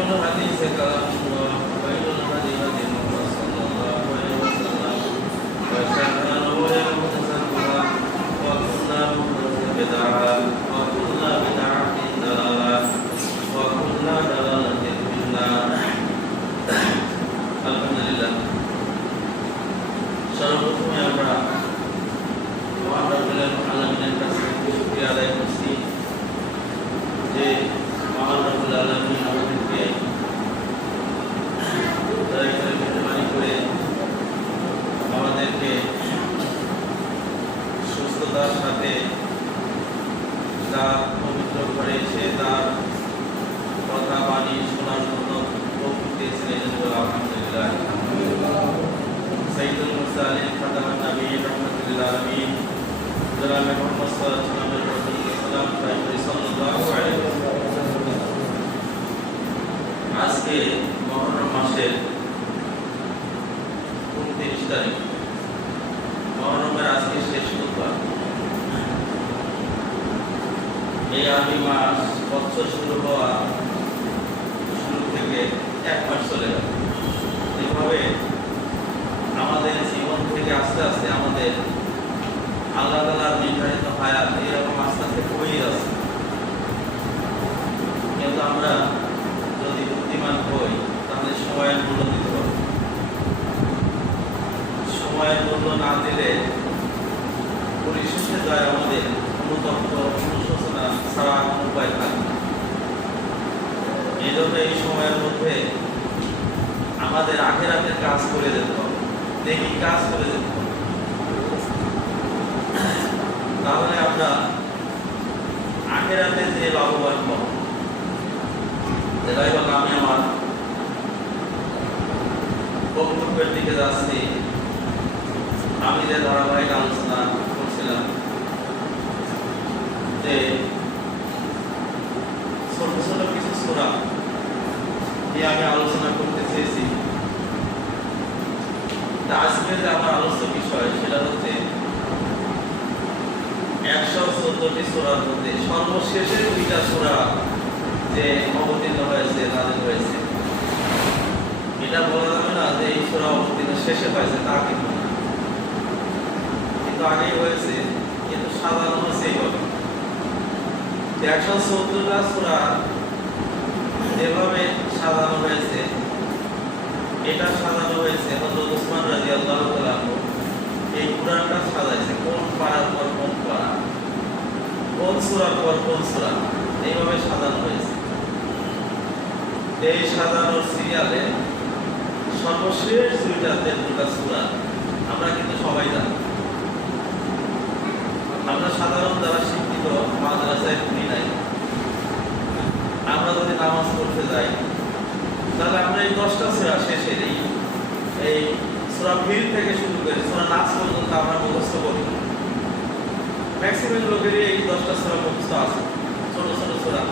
الحديث كلام الله وخير الهدي هدي محمد صلى الله عليه وسلم وشر الأمور محدثاتها وكل محدثة بدعة وكل بدعة ضلالة وكل ضلالة في النار الحمد لله সর্বপ্রথমে আমরা মহান রব্বুল আলামিনের কাছে শুকরিয়া আদায় করছি যে মহান রব্বুল আলামিন আমাদেরকে মেহরবানি করে আমাদেরকে সুস্থতার সাথে তার পবিত্র ঘরে এসে তার কথা বাণী শোনার জন্য তৌফিক দিয়েছেন, এই জন্য আলহামদুলিল্লাহ। সাইয়্যিদুল মুরসালিন খাতামুন নবিয়্যিন রাহমাতুল আলামিন জনাব মুহাম্মদ সাল্লাল্লাহু আলাইহি ওয়াসাল্লাম আজকে মুহররম মাসের 29 তারিখ, মুহররমের আজকে শেষ বুধবার। এই আরবি মাস বছর শুরু থেকে এক মাস চলে গেল। এভাবে আমাদের জীবন থেকে আস্তে আস্তে আমাদের আল্লাহ তাআলার নির্ধারিত হায়াত এরকম আস্তে আস্তে কমে যাচ্ছে। কিন্তু আমরা যদি বুদ্ধিমান হই তাহলে সময়ের মূল্য দিতে হবে। সময়ের মূল্য না দিলে পরিশেষে যায় আমাদের অনুতপ্ত অনুশোচনা ছাড়া কোনো উপায় থাকে না। এই জন্য এই সময়ের মধ্যে আমাদের আখিরাতের কাজ করে যেতে হবে, নেকি কাজ করে যেতে হবে। তাহলে আমরা আখিরাতে যে লাভবান হব। যাই হোক, আমি আমার বক্তব্যের দিকে যাচ্ছি। আমি যে ধারাবাহিক আলোচনা করছিলাম যে ছোট ছোট কিছু সূরা নিয়ে আমি আলোচনা করতে চেয়েছি। আজকে যে আমার আলোচ্য বিষয় সেটা হচ্ছে 114টি সূরার মধ্যে সর্বশেষের 2টা সূরা যে অবতীর্ণ হয়েছে, নাযিল হয়েছে। এটা বলা যাবে না যে এই সূরা অবতীর্ণ শেষে হয়েছে, তা কিন্তু আগেই হয়েছে, কিন্তু সাজানো হয়েছে এইভাবে। 114টা সূরা যেভাবে সাজানো হয়েছে, এটা সাজানো হয়েছে হযরত উসমান রাদিয়াল্লাহু তাআলা এই কুরআনটা সাজাইছে কোন পারার পর কোন পারা, কোন সূরার পর কোন সূরা, এইভাবে সাজানো হয়েছে। এই সাজানোর সিরিয়ালে সর্বশেষ 2টা সূরা আমরা কিন্তু সবাই জানি। আমরা সাধারণ যারা শিক্ষিত মাদ্রাসায় পড়ি নাই, আমরা যদি নামাজ পড়তে যাই তাহলে আমরা এই 10টা সূরা শেষের এই সূরা ফিল থেকে শুরু করে সূরা নাস পর্যন্ত আমরা মুখস্থ করি। ম্যাক্সিমাম লোকেরই এই 10টা সূরা মুখস্থ আছে, ছোট ছোট সূরা।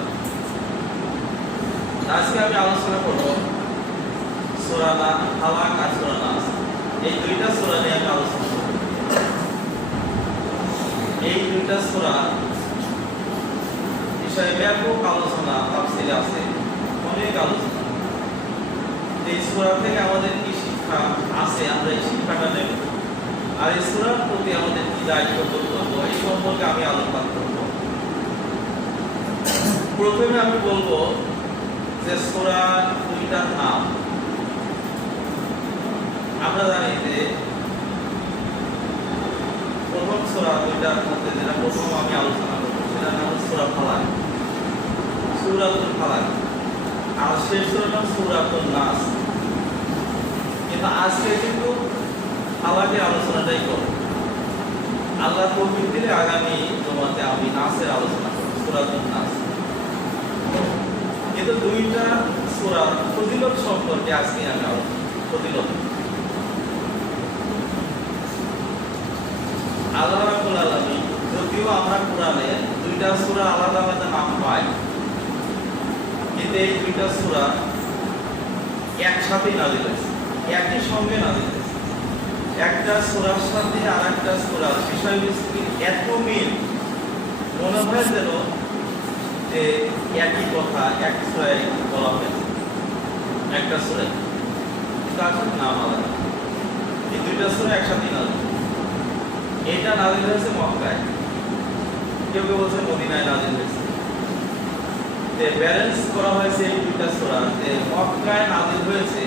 আজকে আমি আলোচনা করব সূরা ফালাক আর সূরা নাস, এই 2টা সূরা নিয়ে আমি আলোচনা করব। এই 2টা সূরা বিষয়ে ব্যাপক আলোচনা তাফসীরে আছে, অনেক আলোচনা। এই সূরা থেকে আমাদের কি শিক্ষা আছে, আমরা এই শিক্ষাটা নেব, আর এই সূরার প্রতি আমাদের কি দায়িত্ব কর্তব্য, এই সম্পর্কে আমি আলোচনা করব। প্রথমে আমি বলবো যে সূরা 2টার নাম। আমরা জানি যে প্রথম সূরা 2টার মধ্যে যেটা প্রথম আমি আলোচনা করবো সেটার নাম সূরা ফালাক, সূরাতুল ফালাক। আর শেষ সূরার নাম সূরাতুন নাস। কিন্তু আজকে কিন্তু ফালাকের আলোচনাটাই করব। আল্লাহ তৌফিক দিলে আগামী জুমাতে আমি নাসের আলোচনা করব, সূরাতুন নাস। কিন্তু 2টা সূরার ফজিলত সম্পর্কে আজকে আমি আলোচনা ফজিলত। আল্লাহ রাব্বুল আলামিন, যদিও আমরা কোরআনে 2টা সূরা আলাদা আলাদা নাম পাই, কিন্তু এই 2টা সূরা একসাথে নাযিল হয়েছে, একই সঙ্গে নাযিল হয়েছে। একটা সূরার সাথে আরেকটা সূরার বিষয়বস্তু এত মিল, মনে হয় যেন যে একই কথা এক সূরায় বলা হয়েছে। একটা সূরা, কিন্তু আসলে নাম আলাদা। এই দুইটা সূরা একসাথে নাযিল। এটা নাযিল হয়েছে মক্কায়, কেউ কেউ বলছে মদিনায় নাযিল হয়েছে। ব্যালেন্স করা হয়েছে এই দুইটা সূরা, যে মক্কায় নাযিল হয়েছে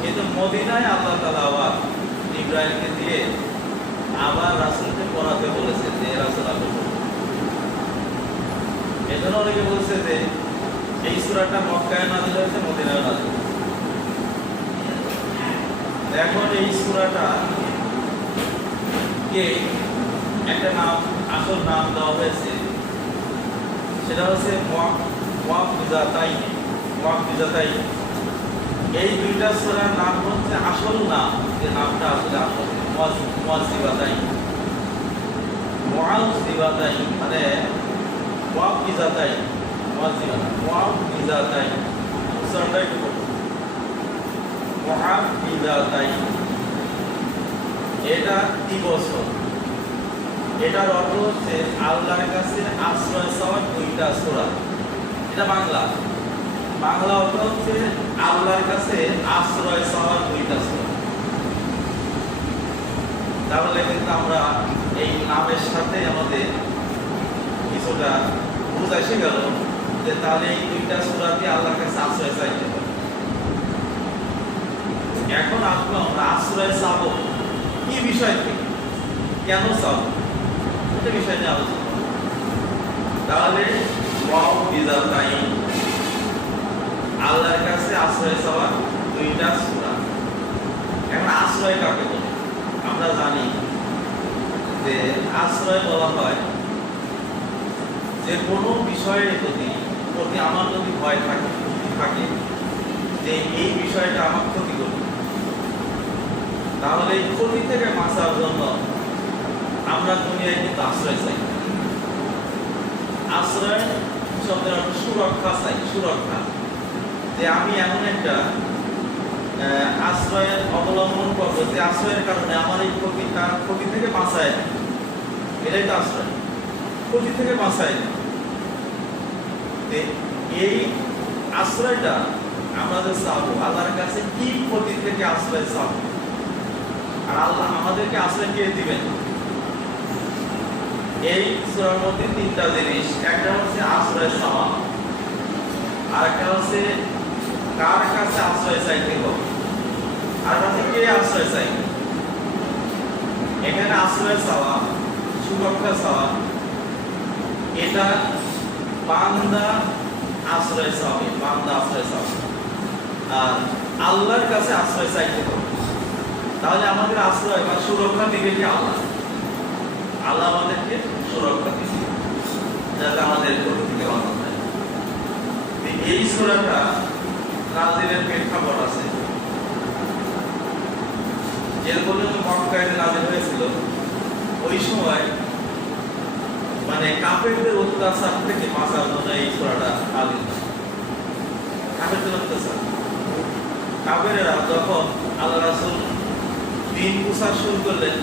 কিন্তু মদিনায় আল্লাহ তাআলা আবার ইব্রাহিমকে দিয়ে আবার রাসূলকে পড়াতে বলেছে যে রাসূল আপনি পড়ুন। এজন্য অনেকে বলছে যে এই সূরাটা মক্কায় নাযিল হয়েছে, মদিনায় নাযিল হয়েছে। এখন এই সূরাটা কে একটা নাম, আসল নাম দেওয়া হয়েছে, সেটা হচ্ছে মুআউযিজাতাইন। এই দুইটা সূরার নাম হচ্ছে আসল নাম, যে নামটা আসলে আসল মুআউযিজাতাইন। মানে মুআউযিজাতাইন, মুআউযিজাতাইন সূরাটা একটু পড়ুন। মুআউযিজাতাইন এটা দিবস। এটার অর্থ হচ্ছে আল্লাহর কাছে আশ্রয় চাওয়ার দুইটা সূরা। এটা বাংলা অর্থ হচ্ছে আল্লাহর কাছে আশ্রয় চাওয়ার দুইটা সূরা। তাহলে কিন্তু আমরা এই নামের সাথে আমাদের কিছুটা বুঝা এসে গেল যে তাহলে এই দুইটা সূরাতে আল্লাহর কাছে আশ্রয় চাইতে হবে। এখন আসবো আমরা আশ্রয় চাবো কি বিষয় থেকে, কেন চাবো, এটা বিষয় নিয়ে আলোচনা করব। তাহলে মুআউযিজাতাইন আল্লাহর কাছে আশ্রয় চাওয়ার দুইটা সূরা। এখন আশ্রয় কাকে বলে? আমরা জানি যে আশ্রয় বলা হয় যে কোনো বিষয়ের প্রতি আমার যদি ভয় থাকে যে এই বিষয়টা আমার ক্ষতি করবে, তাহলে এই ক্ষতি থেকে বাঁচার জন্য আমরা দুনিয়ায় কিন্তু আশ্রয় চাই। আশ্রয় শব্দের অর্থ সুরক্ষা চাই, সুরক্ষা। যে আমি এমন একটা আশ্রয়ের অবলম্বন করবো যে আশ্রয়ের কারণে আমার এই ক্ষতি থেকে বাঁচায়, এটাই তো আশ্রয়, ক্ষতি থেকে বাঁচায়। এই আশ্রয়টা আমরা যে চাবো, আল্লাহর কাছে কি ক্ষতি থেকে আশ্রয় চাবো, আর আল্লাহ আমাদেরকে আশ্রয় কে দিবেন? এই সূরার মধ্যে তিনটা জিনিস, একটা হচ্ছে আশ্রয় চাওয়া, আর একটা হচ্ছে কার কাছে আশ্রয় চাইতে হবে, আর হচ্ছে কে আশ্রয় চাইবে। এখানে আশ্রয় চাওয়া, সুরক্ষা চাওয়া, এটা বান্দা আশ্রয় চাবে, বান্দা আশ্রয় চাবে, আর আল্লাহর কাছে আশ্রয় চাইতে হবে। তাহলে আমাদের আশ্রয় বা সুরক্ষা দিবে কি আল্লাহ? আল্লাহ আমাদেরকে সুরক্ষা দিবে যাতে আমাদের ক্ষতি থেকে বাঁচা যায়। এই সূরাটা নাযিলের প্রেক্ষাপট আছে। এরপরে মক্কায় নাযিল হয়েছিল, ওই সময় মানে কাফেরদের অত্যাচার থেকে বাঁচার জন্য এই সূরাটা নাযিল হয়। কাফেরদের অত্যাচার, কাফেরেরা যখন আল্লাহ রাসূল দিন প্রচার শুরু করলেন,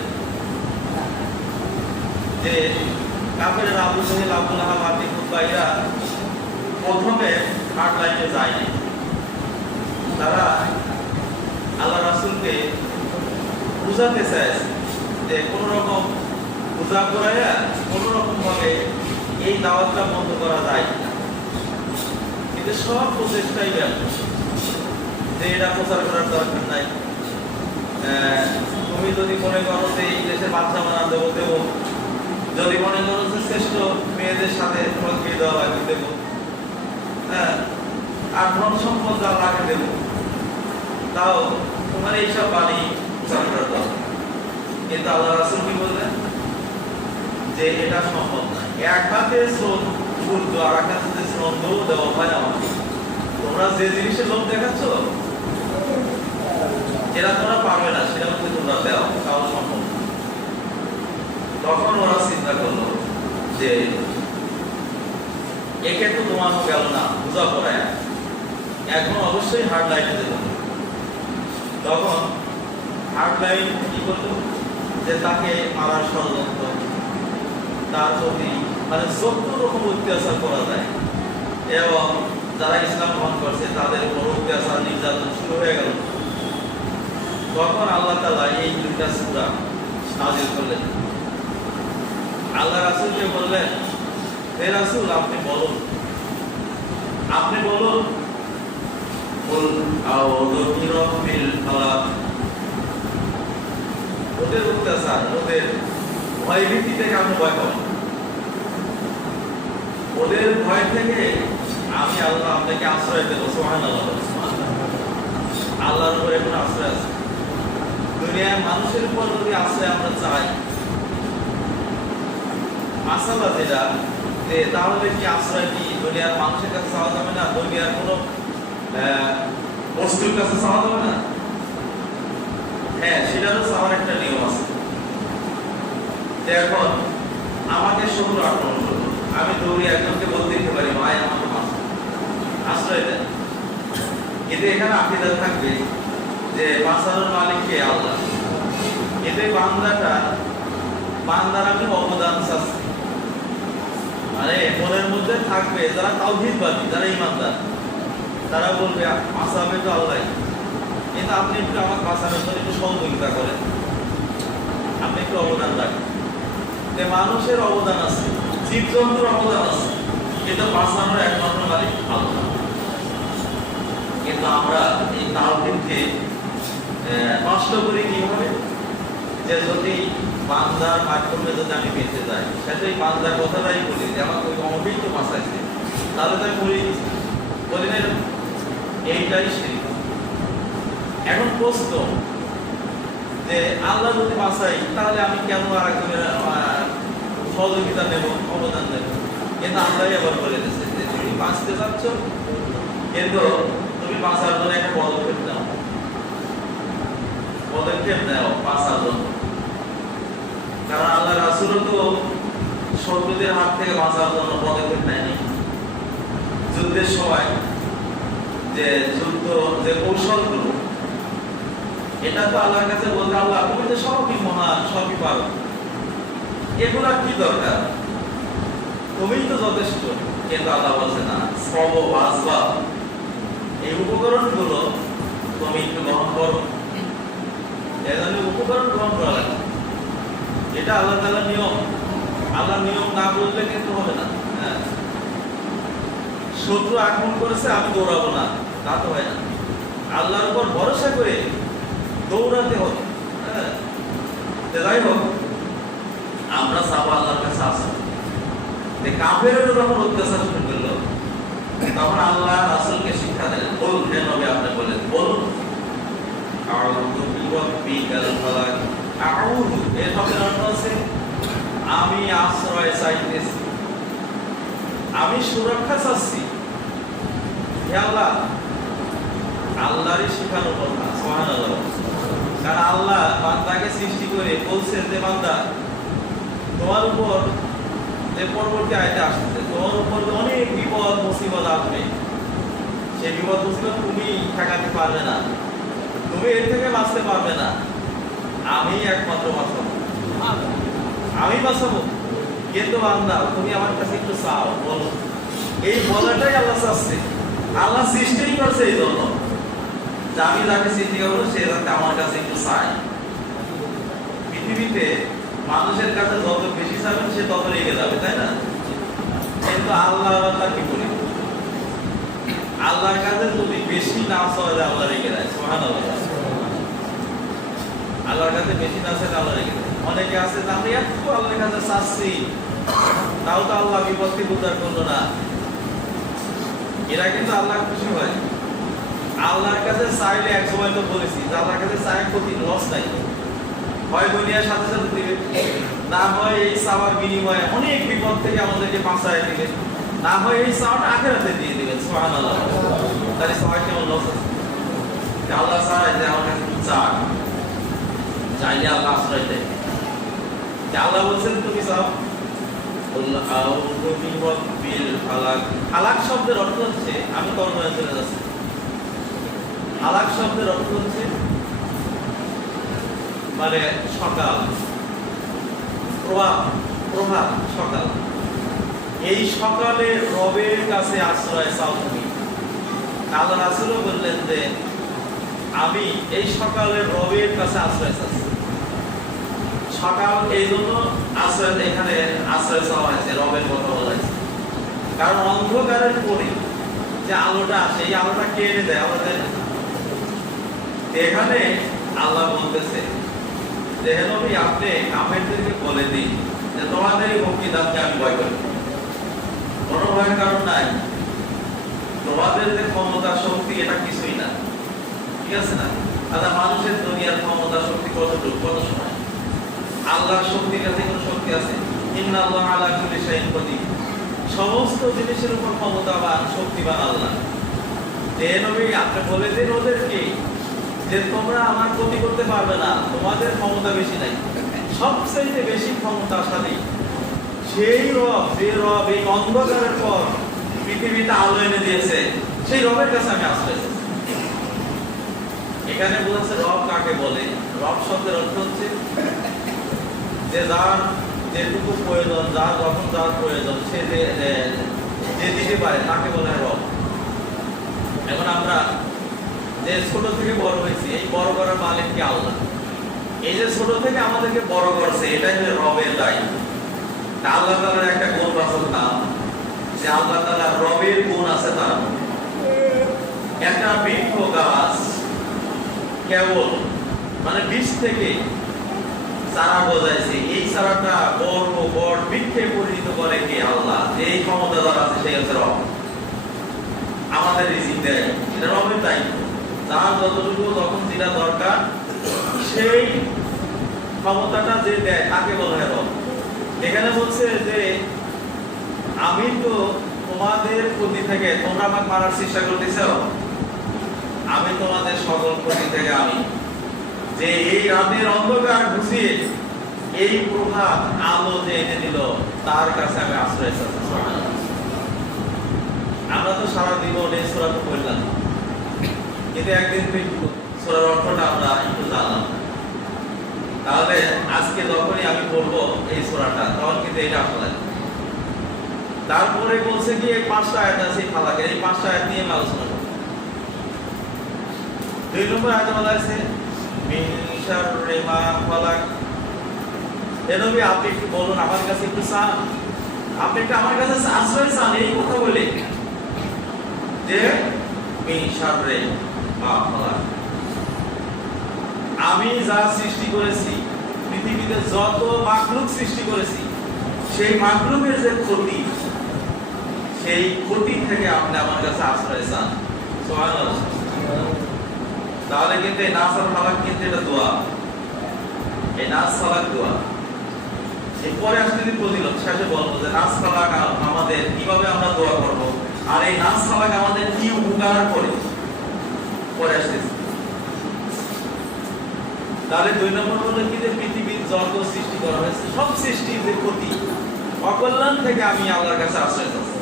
যে কাফেরেরা আবু জাহেল, আবু লাহাব, আতিক উতবা প্রথমে হার্ড লাইনে যায়নি। তারা আল্লাহ রাসূলকে বুঝাতে চাইছে যে কোন রকম বুঝা করাইয়া কোন রকম ভাবে এই দাওয়াতটা বন্ধ করা যায় না। কিন্তু সব প্রচেষ্টাই ব্যর্থ, যে এটা প্রচার করার দরকার নাই, তুমি যদি মনে করো যে এই দেশে বাচ্চা বানা দেবো, যদি মনে করো যে শ্রেষ্ঠ মেয়েদের সাথে তোমার বিয়ে দেওয়া লাগে দেবো, হ্যাঁ, আর ধন সম্পদ যা লাগে দেবো, তাও তোমার এইসব বাণী প্রচার করার দরকার। কিন্তু আল্লাহ রাসূল কি বললেন যে এটা সম্ভব না। এক হাতে সূর্য আর এক হাতে শ্রদ্ধ দেওয়া হয় না। তোমরা যে জিনিসের লোভ দেখাচ্ছ যেটা তোমরা পারবে না, সেটা হচ্ছে তোমরা দেও, তাও সম্ভব। তখন ওরা চিন্তা করলো যে একে তো তোমার গেল না বুঝা পড়ায়, এখন অবশ্যই হার্ড লাইনে দেব। তখন হার্ড লাইন কি করলো যে তাকে মারার ষড়যন্ত্র, তার প্রতি মানে যত রকম অত্যাচার করা যায় এবং যারা ইসলাম গ্রহণ করছে তাদের উপর অত্যাচার নির্যাতন শুরু হয়ে গেল। তখন আল্লাহ তাআলা এই দুইটা সূরা নাযিল করলেন। আল্লাহ রাসূলকে বললেন, হে রাসূল, আপনি বলুন কুল আউযু বিরাব্বিল ফালাক। ওদের অত্যাচার, ওদের ভয়ভীতি থেকে আপনি ভয় পাবেন। ওদের ভয় থেকে আমি আল্লাহ আপনাকে আশ্রয় দেবো। সুবহানাল্লাহ। আল্লাহর উপরে কোনো আশ্রয় আছে? দুনিয়ার মানুষের উপর যদি আশ্রয় আমরা চাই, মাসালা যেটা, তাহলে কি আশ্রয় কি দুনিয়ার মানুষের কাছে চাওয়া যাবে না? দুনিয়ার কোনো বস্তুর কাছে চাওয়া যাবে না? হ্যাঁ, সেটারও চাওয়ার একটা নিয়ম আছে। এখন আমাকে শত্রু আক্রমণ করলো, আমি দৌড়ে একজনকে বলতে দিতে পারি, ভাই আমাকে আশ্রয় দেন। কিন্তু এখানে আকীদা থাকবে যে বাঁচানোর মালিক কে? আল্লাহ। এতে বান্দার আমি অবদান চাচ্ছি, মানে মনের মধ্যে থাকবে যারা তাওহীদবাদী, যারা ঈমানদার, তারা বলবে বাঁচাবে তো আল্লাহ, কিন্তু আপনি একটু আমার বাঁচানোর জন্য একটু সহযোগিতা করেন, আপনি একটু অবদান রাখেন। মানুষের অবদান আছে, জীবজন্তুর অবদান আছে, কিন্তু বাঁচানোর একমাত্র মালিক আল্লাহ। কিন্তু আমরা এই তাওহীদকে নষ্ট করি কিভাবে? যে যদি বান্দার মাধ্যমে যদি আমি বেঁচে যাই, সেটাই বান্দার কথাটাই বলি যে আমাকে ওই অমবিল তো বাঁচাইছে, তাহলে তাই বলি না, এইটাই শিরক। এখন প্রশ্ন যে আল্লাহ যদি বাঁচাই, তাহলে আমি কেন আরেকজনের সহযোগিতা নেব, অবদান নেব? কিন্তু আল্লাহই আবার বলে দিয়েছে যে তুমি বাঁচতে চাচ্ছ, কিন্তু তুমি বাঁচার জন্য একটা পদক্ষেপ নাও, বাঁচার জন্য। কারণ আল্লাহ রাসূলও তো শত্রুদের হাত থেকে বাঁচার জন্য পদক্ষেপ নেয়নি। যুদ্ধের সময় যে কৌশলগুলো, এটা তো আল্লাহর কাছে বলতে, আল্লাহ তুমি তো সবই মহান, সবই পারো, এগুলা কি দরকার, তুমিই তো যথেষ্ট। কিন্তু আল্লাহ বলছে না, সব আসবাব, এই উপকরণগুলো তুমি একটু গ্রহণ করো। এজন্য উপকরণ গ্রহণ করা লাগে, এটা আল্লাহ তাআলার নিয়ম। আল্লাহর নিয়ম না বুঝলে কিন্তু হবে না। শত্রু আক্রমণ করেছে, আমি দৌড়াবো না, তা তো হয় না। আল্লাহর উপর ভরসা করে দৌড়াতে হবে। যাই হোক, আমরা চাবো আল্লাহর কাছে আসা। কাফেরেরও যখন অত্যাচার শুরু করলো, তখন আল্লাহ রাসূলকে শিক্ষা দিলেন, বলুন হে নবী, আপনি বলেন, বলুন আউযু বিরাব্বিল ফালাক। আউযু এর শব্দের অর্থ আছে আমি আশ্রয় চাইতেছি, আমি সুরক্ষা চাচ্ছি। হে আল্লাহ, আল্লাহরই শিখানোর কথা। সুবহানাল্লাহ। কারণ আল্লাহ বান্দাকে সৃষ্টি করে বলছেন যে বান্দা, তোমার উপর যে পরবর্তী আয়াতে আসছে, তোমার উপর অনেক বিপদ মুসিবত আসবে, সেই বিপদ মুসিবত তুমি ঠেকাতে পারবে না, তুমি এর থেকে বাঁচতে পারবে না, আমি একমাত্র বাঁচাবো, আমি বাঁচাবো। কিন্তু বান্দা তুমি আমার কাছে একটু চাও, বলো। এই বলাটাই আল্লাহ চাচ্ছে। আল্লাহ সৃষ্টি করছে এই জন্য যে আমি যাকে সৃষ্টি করবো সে যাতে আমার কাছে একটু চায়। পৃথিবীতে মানুষের কাছে যত বেশি চাবেন সে তত রেগে যাবে, তাই না? কিন্তু আল্লাহ তার বিপরীত। আল্লাহর কাছে যদি বেশি না চাওয়া যায়, আল্লাহ রেগে যায়। সুবহানাল্লাহ। আল্লাহর কাছে বেশি না চাইলে আল্লাহ রেগে যায়। অনেকে আছে যে আমরা এত আল্লাহর কাছে চাচ্ছি, তাও তো আল্লাহ বিপদ থেকে উদ্ধার করলো না, এরা কিন্তু আল্লাহ খুশি হয়। আল্লাহর কাছে চাইলে এক সময় তো বলেছি যে আল্লাহর কাছে চাই ক্ষতি, লস নাই। হয় দুনিয়ার সাথে সাথে দিবে, না হয় এই চাওয়ার বিনিময়ে অনেক বিপদ থেকে আমাদেরকে বাঁচায় দিবে, না হয় এই চাওয়াটা আখিরাতে দিয়ে দিবেন। সুবহানাল্লাহ। তাহলে সবাই কেমন লস আছে? আল্লাহ চায় যে আমার কাছে চাক, চাইলে আল্লাহ আশ্রয় দেয়। আল্লাহ বলছেন তুমি চাও। ফালাক শব্দের অর্থ হচ্ছে, আমি তর্জমায় চলে যাচ্ছি। ফালাক শব্দের অর্থ হচ্ছে মানে সকাল, প্রভাত সকাল। এই সকালে রবের কাছে আশ্রয় চাও তুমি। আল্লাহ রাসূলও বললেন যে আমি এই সকালের রবের কাছে আশ্রয় চাচ্ছি। সকাল এই জন্য আশ্রয়, এখানে আশ্রয় চাওয়া হয়েছে, রবের কথা বলা হয়েছে। কারণ অন্ধকারের পরে যে আলোটা আসে, এই আলোটা কে এনে দেয় আমাদের? এখানে আল্লাহ বলতেছে যে হে নবী, আপনি কাফেরদেরকে বলে দিন যে তোমাদের এই মুক্তিদানকে আমি ভয় করি, কোনো ভয়ের কারণ নাই। তোমাদের যে ক্ষমতা শক্তি এটা কিছুই না, ঠিক আছে না? আচ্ছা, মানুষের দুনিয়ার ক্ষমতা শক্তি কতটুকু, কত সময়? আল্লাহর শক্তির কাছে কোনো শক্তি আছে? ইন্নাল্লাহ আলা কুল্লি শাইইন কদির। সমস্ত জিনিসের উপর ক্ষমতাবান, শক্তিবান আল্লাহ। হে নবী, আপনি বলে দিন ওদেরকে যে তোমরা আমার ক্ষতি করতে পারবে না, তোমাদের ক্ষমতা বেশি নাই। সবচেয়ে বেশি ক্ষমতাশালী সেই রব, যে রব এই অন্ধকারের পর পৃথিবীতে আলো এনে দিয়েছে, সেই রবের কাছে আমি আশ্রয় চাই। এখানে বলেছে রব কাকে বলে? রব শব্দের অর্থ হচ্ছে যে যার যেটুকু প্রয়োজন, যার যখন যার প্রয়োজন সে যে দিতে পারে তাকে বলে রব। এখন আমরা যে ছোট থেকে বড় হয়েছি, এই বড় করার মালিক কি? আল্লাহ। এই যে ছোট থেকে আমাদেরকে বড় করছে, এটাই হলো রবের দায়িত্ব। আল্লাহ তাআলার একটা গুণ বাচক নাম যে আল্লাহ তাআলার রবের গুণ আছে। তার একটা বৃক্ষ গাছ কেবল মানে বীজ থেকে চারা গজাইছে, এই চারাটা বড় বৃক্ষে পরিণত করে কে? আল্লাহ। যে এই ক্ষমতা যার আছে সেই হচ্ছে রব। আমাদের রিজিক দেয়, এটা রবের দায়িত্ব। যার যতটুকু যখন যেটা দরকার সেই ক্ষমতাটা যে দেয় তাকে বলা হয় রব। এখানে বলছে যে আমি তো তোমাদের ক্ষতি থেকে, তোমরা আমাকে মারার চেষ্টা করতেছ, আমি তোমাদের সকল ক্ষতি থেকে আমি যে এই রাতের অন্ধকার ঘুষিয়ে এই প্রভাত আলো যে এনে দিল, তার কাছে আমি আশ্রয় চাচ্ছি। আমরা তো সারা জীবন এই সূরা তো পড়লাম, কিন্তু একদিন সূরার অর্থটা আমরা একটু জানলাম। তাহলে আজকে যখনই আমি পড়বো এই সূরাটা, তখন কিন্তু এটা আসলে তারপরে বলছে কি এই 5টা আয়াত আছে ফালাকের, এই 5টা আয়াত নিয়ে আলোচনা করব। 2 নম্বর আয়াতে বলা আছে মিন শাররি মা ফালাক। হে নবী, আপনি একটু বলুন, আমার কাছে একটু চান, আপনি একটু আমার কাছে আশ্রয় চান, এই কথা বলে যে মিন শাররি মা ফালাক, আমি যা সৃষ্টি করেছি, পৃথিবীতে যত মাখলুক সৃষ্টি করেছি, সেই মাখলুকের যে ক্ষতি, সেই ক্ষতি থেকে আপনি আমার কাছে আশ্রয় চান। সুবহানাল্লাহ। তাহলে কিন্তু এই নাস আর ফালাক কিন্তু এটা দোয়া, এই নাস ফালাক দোয়া। এরপরে আসলে ফজিলত শেষে বলবো যে নাস ফালাক আমাদের কিভাবে আমরা দোয়া করব, আর এই নাস ফালাক আমাদের কি উপকার করে, পরে আসতেছে। তাহলে 2 নম্বর হলো কি যে পৃথিবীর যত সৃষ্টি করা হয়েছে সব সৃষ্টির যে ক্ষতি, অকল্যাণ থেকে আমি আল্লাহর কাছে আশ্রয় চাচ্ছি।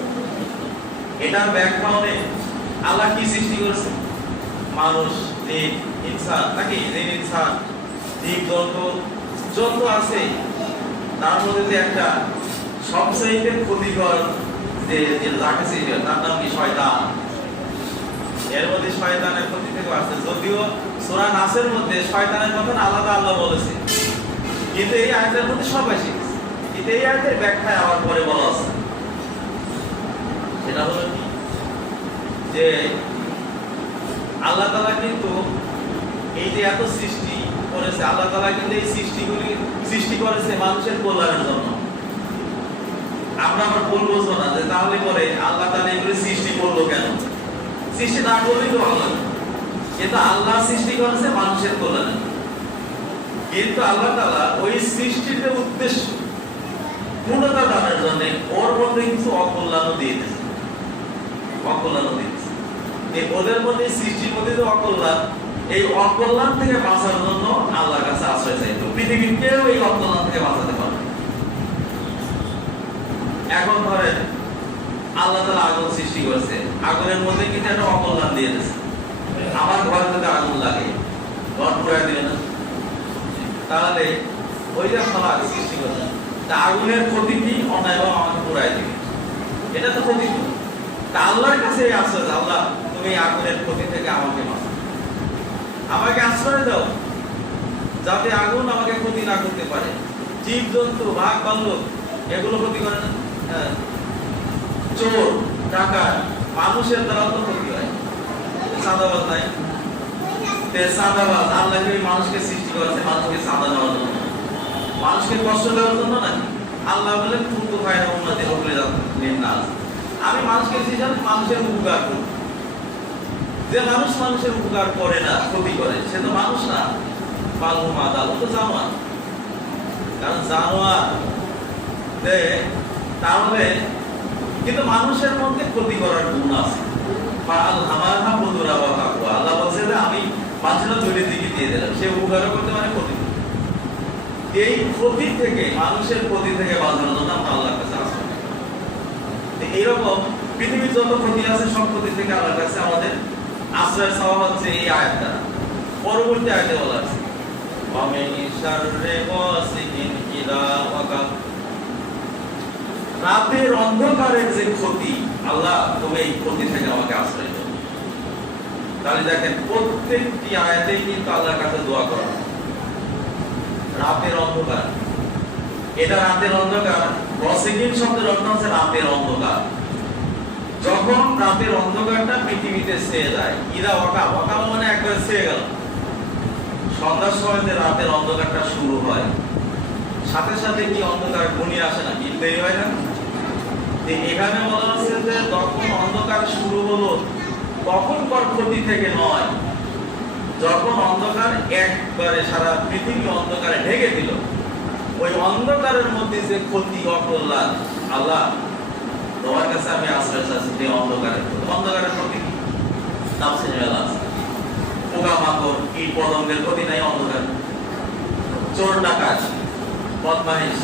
এটার ব্যাখ্যা অনেক। আল্লাহ কি সৃষ্টি করেছে? মানুষ, জিন, ইনসান, নাকি জিন, ইনসান, জীব জন্তু যত আছে, তার মধ্যে যে একটা সবচেয়ে ক্ষতিকর যে যাকে সৃষ্টি করে তার নাম কি? শয়তান। এর মধ্যে শয়তানের ক্ষতি থেকে আছে, যদিও সূরা নাসের মধ্যে শয়তানের কথা আলাদা আল্লাহ বলেছে, কিন্তু এই আয়াতের মধ্যে সব আছে। কিন্তু এই আয়াতের ব্যাখ্যায় আবার পরে বলা আছে, সেটা হলো কি যে আল্লাহ তাআলা কিন্তু এই যে এত সৃষ্টি করেছে, আল্লাহ তাআলা কিন্তু এই সৃষ্টিগুলি সৃষ্টি করেছে মানুষের কল্যাণের জন্য। আমরা আবার বলবো না যে তাহলে পরে আল্লাহ তাআলা এগুলি সৃষ্টি করলো কেন? সৃষ্টি না করলেই তো ভালো, কিন্তু আল্লাহ সৃষ্টি করেছে মানুষের কল্যাণে। কিন্তু আল্লাহ তাআলা ওই সৃষ্টির যে উদ্দেশ্য পূর্ণতা দানের জন্য ওর মধ্যে কিছু অকল্যাণও দিয়ে দিয়েছে, অকল্যাণও দিয়েছে। এই ওদের মধ্যে সৃষ্টির মধ্যে যে অকল্যাণ, এই অকল্যাণ থেকে বাঁচার জন্য আল্লাহর কাছে আশ্রয় চাইতো। পৃথিবীর কেউ এই অকল্যাণ থেকে বাঁচাতে পারবে। এখন ধরেন আল্লাহ তাআলা আগুন সৃষ্টি করেছে, আগুনের মধ্যে কিন্তু একটা অকল্যাণ দিয়ে দিয়েছে। আমার ঘরে যদি আগুন লাগে, ঘর পুড়ায় দিবে না? তাহলে ওই যে ফালাক সৃষ্টি করেছে, তা আগুনের ক্ষতি কি? অন্যায় আমাকে পুড়ায় দিবে, এটা তো ক্ষতি। তা আল্লাহর কাছে আশ্রয়, আল্লাহ তুমি তুমি আগুনের ক্ষতি থেকে আমাকে বাঁচাও, আমাকে আশ্রয় দাও, যাতে আগুন আমাকে ক্ষতি না করতে পারে। জীবজন্তু, বাঘ ভাল্লুক এগুলো ক্ষতি করে না? চোর ডাকাত মানুষের দ্বারা তো ক্ষতি হয়। চাঁদাবাজ নাই? চাঁদাবাজ আল্লাহ মানুষকে সৃষ্টি করেছে মানুষকে চাঁদা দেওয়ার জন্য, মানুষকে কষ্ট দেওয়ার জন্য নাকি? আল্লাহ বলেন ফুলকু খায় না উন্নতি হলে না, আমি মানুষকে সৃষ্টি মানুষের উপকার করব। যে মানুষ মানুষের উপকার করে না, ক্ষতি করে, সে তো মানুষ না। পালু মাদা, ও তো জানোয়ার। কারণ জানোয়ার তাহলে কিন্তু মানুষের মধ্যে ক্ষতি করার গুণ আছে। আল্লাহ বলছে যে আমি মাঝখানে দুইটি দিকে দিয়ে দিলাম, সে উপকারও করতে পারে, ক্ষতি। এই ক্ষতি থেকে, মানুষের ক্ষতি থেকে বাঁচানোর জন্য আমরা আল্লাহর কাছে আশ্রয় নিই। এইরকম পৃথিবীর যত ক্ষতি আছে সব ক্ষতি থেকে আল্লাহর কাছে আমাদের আশ্রয় চাওয়া হচ্ছে এই আয়াত দ্বারা। পরবর্তী আয়াতে বলা আছে রাতের অন্ধকারের যে ক্ষতি, আল্লাহ তুমি এই ক্ষতি থেকে আমাকে আশ্রয় দাও। তাহলে দেখেন প্রত্যেকটি আয়াতেই কিন্তু আল্লাহর কাছে দোয়া করা। রাতের অন্ধকার, এটা রাতের অন্ধকার, প্রসিকিং শব্দের অর্থ হচ্ছে রাতের অন্ধকার। যখন রাতের অন্ধকারটা পৃথিবীতে ছেয়ে যায়, ইরা ওয়াকা, ওয়াকা মানে একবারে ছেয়ে গেল। সন্ধ্যার সময় রাতের অন্ধকারটা শুরু হয়, সাথে সাথে কি অন্ধকার ঘনিয়ে আসে না, কি দেরি হয় না? এখানে বলা হচ্ছে যে যখন অন্ধকার শুরু হলো তখনকার ক্ষতি থেকে নয়, যখন অন্ধকার একবারে সারা পৃথিবী অন্ধকারে ঢেকে দিল, ওই অন্ধকারের মধ্যে যে ক্ষতি অকল্যাণ, আল্লাহ তোমার কাছে আমি আশ্রয় চাচ্ছি। অন্ধকারের ক্ষতি কি? পোকামাকড়, কীট পতঙ্গের ক্ষতি নাই অন্ধকার, চোর ডাকাত বদমাইশ।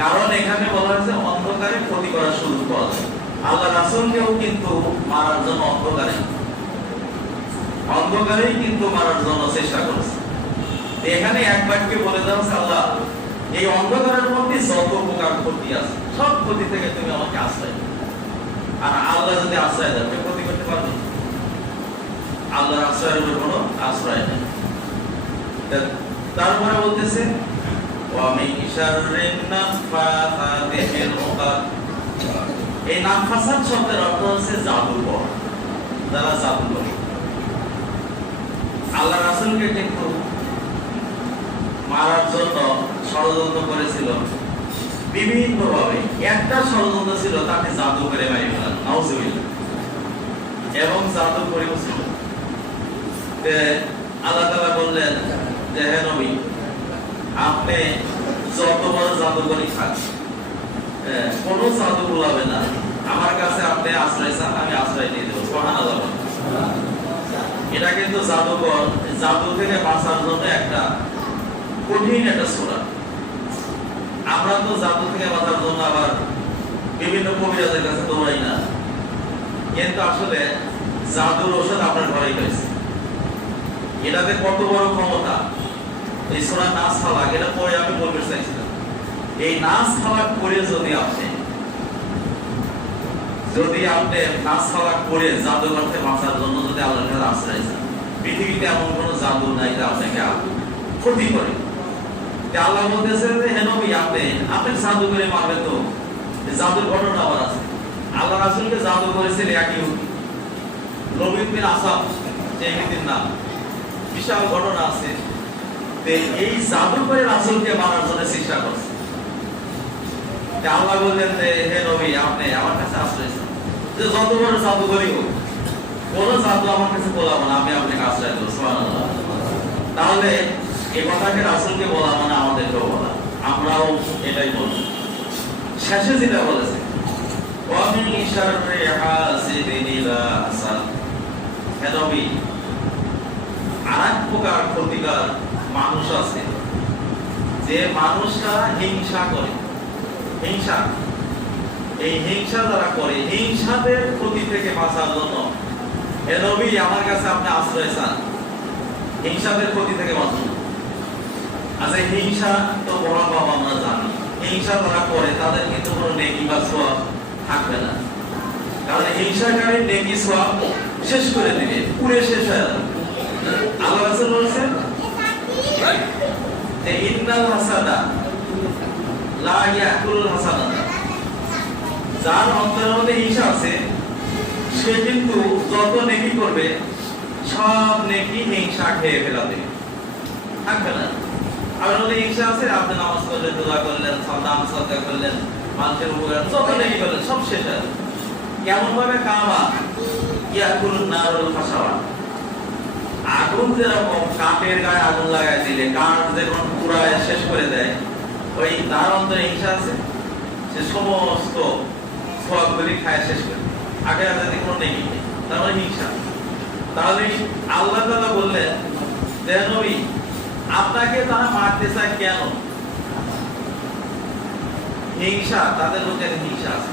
কারণ এখানে বলা হয়েছে অন্ধকারে ক্ষতি করার সুযোগ পাওয়া যায়। আল্লাহ রাসূলকেও কিন্তু মারার জন্য অন্ধকারেই কিন্তু মারার জন্য চেষ্টা করেছে। এখানে এক বাক্যে বলে দেওয়া হচ্ছে আল্লাহ এই অন্ধকারের মধ্যে যত প্রকার ক্ষতি আছে সব ক্ষতি থেকে তুমি আমাকে আশ্রয় দাও। আর আল্লাহ যদি আশ্রয় দেয় কেউ ক্ষতি করতে পারবে? আল্লাহর আশ্রয়ের উপর কোনো আশ্রয় নেই। তারপরে বলতেছে এই নাফাসাত শব্দের অর্থ হচ্ছে জাদুকর, যারা জাদু করে। আল্লাহ রাসূলকে কিন্তু মারার জন্য ষড়যন্ত্র করেছিল বিভিন্ন ভাবে। একটা ষড়যন্ত্র ছিল তাকে জাদু করে মারি ফেলার, নাউজুবিল্লাহ, এবং জাদু করেও ছিল। আল্লাহ তাআলা বললেন যে হে নবী, আপনি যত বড় জাদুকরি খান, কোনো জাদু ভুলাবে না, আমার কাছে আপনি আশ্রয় চান, আমি আশ্রয় দিয়ে দেবো। সুবহানাল্লাহ। এটা কিন্তু জাদুকর, জাদু থেকে বাঁচার জন্য একটা কঠিন একটা সূরা। আমরা তো জাদু থেকে বাঁচার জন্য আবার বিভিন্ন কবিরাজের কাছে দৌড়াই না, কিন্তু আসলে জাদুর ওষুধ আপনার ঘরেই রয়েছে। এটাতে কত বড় ক্ষমতা! এই সূরা নাস ফালাক, এটা পরে আমি বলতে চাইছিলাম, এই নাস ফালাক করে যদি আপনি নাস ফালাক করে জাদু করতে বাঁচার জন্য যদি আল্লাহর কাছে আশ্রয় চান, পৃথিবীতে এমন কোনো জাদু নাই যা আপনাকে ক্ষতি করে। আল্লাহ বলতেছে যে হে নবী, আপনি জাদু করে মারবেন, তো জাদুর ঘটনা আবার আছে। আল্লাহ রাসূলকে জাদু করেছিল এক ইহুদি, লবিদ বিন আসাব, যে ইহুদির নাম। বিশাল ঘটনা আছে। এই জাদু করে রাসূলকে মারার জন্য চেষ্টা করছে। আল্লাহ বললেন যে হে নবী, আপনি আমার কাছে আশ্রয় চান, যে যত বড় জাদু করি হোক, কোন জাদু আমার কাছে বলাবো না, আমি আপনাকে আশ্রয় দেবো। সুবহানাল্লাহ। তাহলে এই কথাকে রাসূলকে বলা মানে আমাদেরকেও বলা, আমরাও এটাই বলবো। শেষে যেটা বলেছে ওয়ামিন শাররি হাসিদিন ইযা হাসাদ, হে নবী, আরেক প্রকার ক্ষতিকর মানুষ আছে, যে মানুষরা হিংসা করে। এই হিংসা যারা করে, হিংসাদের ক্ষতি থেকে বাঁচার জন্য হে নবী, আমার কাছে আপনি আশ্রয় চান, হিংসাদের ক্ষতি থেকে বাঁচুন। আচ্ছা, হিংসা তো বড় বাবা আমরা জানি, হিংসা যারা করে তাদের কিন্তু কোনো নেকি বা সওয়াব থাকবে না। কারণ হিংসাকারী নেকি সওয়াব শেষ করে দিবে, পুরে শেষ হয়ে যাবে। আল্লাহ রাসূল বলেছেন যে ইন্নাল হাসানা লা ইয়াকুলুল হাসানাত, যার অন্তরের মধ্যে হিংসা আছে সে কিন্তু যত নেকি করবে সব নেকি হিংসা খেয়ে ফেলাবে, থাকবে না। আপনার মধ্যে হিংসা আছে, আপনি নামাজ পড়লেন, দোয়া করলেন, দান সাদকা করলেন, মানুষের উপকার যত নেকি করলেন সব শেষ হয়ে যাবে। কেমন ভাবে কামা ইয়াকুলুন নারুল ফাসাওয়া, আগুন যেরকম কাঠের গায়ে আগুন লাগাই দিলে কাঠ যখন পুরায় শেষ করে দেয়, ওই তার অন্তরে হিংসা আছে, সে সমস্ত সওয়াবগুলি খায় শেষ করে, আগে যাতে কোনো নেকি নেই, তার মানে হিংসা। তাহলে আল্লাহ তাআলা বললেন যে নবী আপনাকে তারা মারতে চায় কেন? হিংসা, তাদের মধ্যে হিংসা আছে।